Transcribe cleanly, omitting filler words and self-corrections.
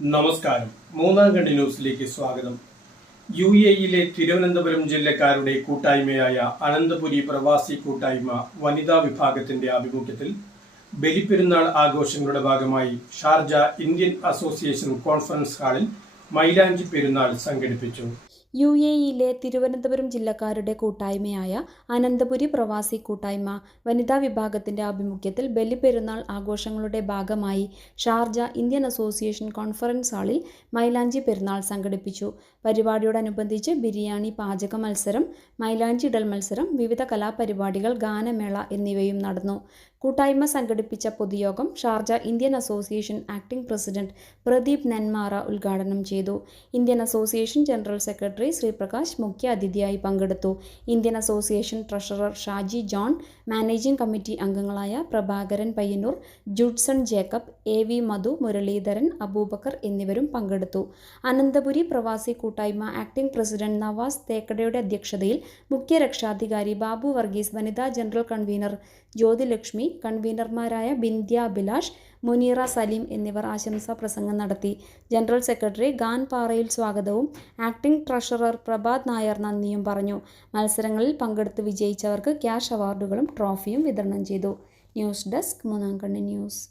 നമസ്കാരം. മൂന്നാം കണ്ടി ന്യൂസിലേക്ക് സ്വാഗതം. UAE-യിലെ തിരുവനന്തപുരം ജില്ലക്കാരുടെ കൂട്ടായ്മയായ അനന്തപുരി പ്രവാസി കൂട്ടായ്മ വനിതാ വിഭാഗത്തിന്റെ ആഭിമുഖ്യത്തിൽ ബലിപ്പെരുന്നാൾ ആഘോഷങ്ങളുടെ ഭാഗമായി ഷാർജ ഇന്ത്യൻ അസോസിയേഷൻ കോൺഫറൻസ് ഹാളിൽ മൈലാഞ്ചി പെരുന്നാൾ സംഘടിപ്പിച്ചു. UAE-യിലെ തിരുവനന്തപുരം ജില്ലക്കാരുടെ കൂട്ടായ്മയായ അനന്തപുരി പ്രവാസി കൂട്ടായ്മ വനിതാ വിഭാഗത്തിന്റെ ആഭിമുഖ്യത്തിൽ ബലിപ്പെരുന്നാൾ ആഘോഷങ്ങളുടെ ഭാഗമായി ഷാർജ ഇന്ത്യൻ അസോസിയേഷൻ കോൺഫറൻസ് ഹാളിൽ മൈലാഞ്ചി പെരുന്നാൾ സംഘടിപ്പിച്ചു. പരിപാടിയോടനുബന്ധിച്ച് ബിരിയാണി പാചക മത്സരം, മൈലാഞ്ചി ഇടൽ മത്സരം, വിവിധ കലാപരിപാടികൾ, ഗാനമേള എന്നിവയും നടന്നു. കൂട്ടായ്മ സംഘടിപ്പിച്ച പൊതുയോഗം Sharjah Indian association acting president Pradeep Nenmara ഉദ്ഘാടനം ചെയ്തു. Indian association general secretary Sreeprakash മുഖ്യ അതിഥിയായി പങ്കെടുത്തു. Indian association treasurer Shaji John, managing committee അംഗങ്ങളായ പ്രഭാകരൻ പയ്യന്നൂർ, ജുഡ്സൺ ജേക്കബ്, AV മധു, മുരളീധരൻ, അബൂബക്കർ എന്നിവരും പങ്കെടുത്തു. അനന്തപുരി പ്രവാസി കൂട്ടായ്മ ആക്ടിംഗ് പ്രസിഡന്റ് നവാസ് തേക്കടയുടെ അധ്യക്ഷതയിൽ മുഖ്യ രക്ഷാധികാരി ബാബു വർഗീസ്, വനിതാ ജനറൽ കൺവീനർ ജ്യോതിലക്ഷ്മി, കൺവീനർമാരായ ബിന്ധ്യ അഭിലാഷ്, മുനീറ സലീം എന്നിവർ ആശംസാ പ്രസംഗം നടത്തി. ജനറൽ സെക്രട്ടറി ഖാൻ പാറയിൽ സ്വാഗതവും ആക്ടിംഗ് ട്രഷറർ പ്രഭാത് നായർ നന്ദിയും പറഞ്ഞു. മത്സരങ്ങളിൽ പങ്കെടുത്ത് വിജയിച്ചവർക്ക് ക്യാഷ് അവാർഡുകളും ട്രോഫിയും വിതരണം ചെയ്തു. ന്യൂസ് ഡെസ്ക് മൂന്നാം കണ്ണി ന്യൂസ്.